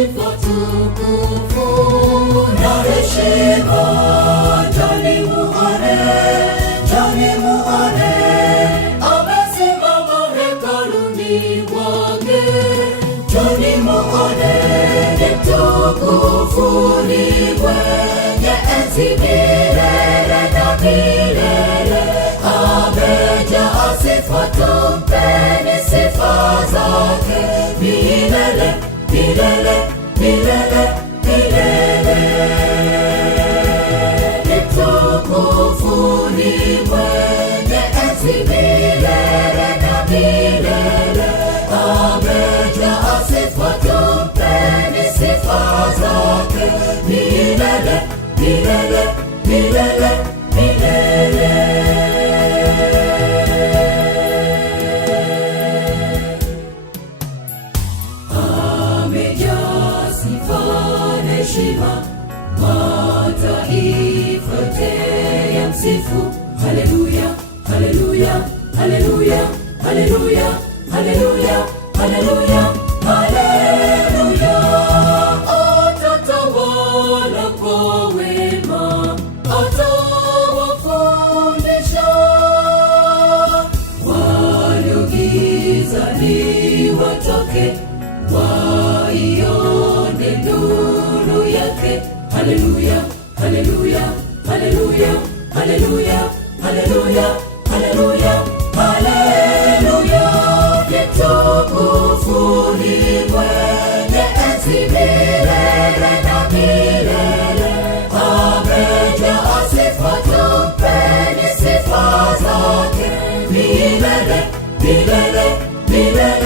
sifa, tukufu na heshima. Njoni muone, njoni muone, amesimama hekaluni mwake. Njoni muone, ni mtukufu, ni mwenye enzi milele na milele. Amejaa sifa, tumpeni sifa zake milele, milele, milele, milele. Ni mtukufu, ni mwenye enzi milele na milele. Amejaa sifa, tumpeni sifa zake milele, milele, milele, milele. Amejaa sifa na heshima, mataifa yote yamsifu. Haleluya, haleluya, haleluya, haleluya, haleluya, haleluya, haleluya. Atatawala kwa wema, atawafundisha walio gizani watoke, waione nuru yake. Haleluya, haleluya, haleluya, haleluya, haleluya, haleluya, haleluya. Ni mtukufu, ni mwenye enzi milele na milele. Amejaa sifa, tumpeni sifa zake milele, milele, milele.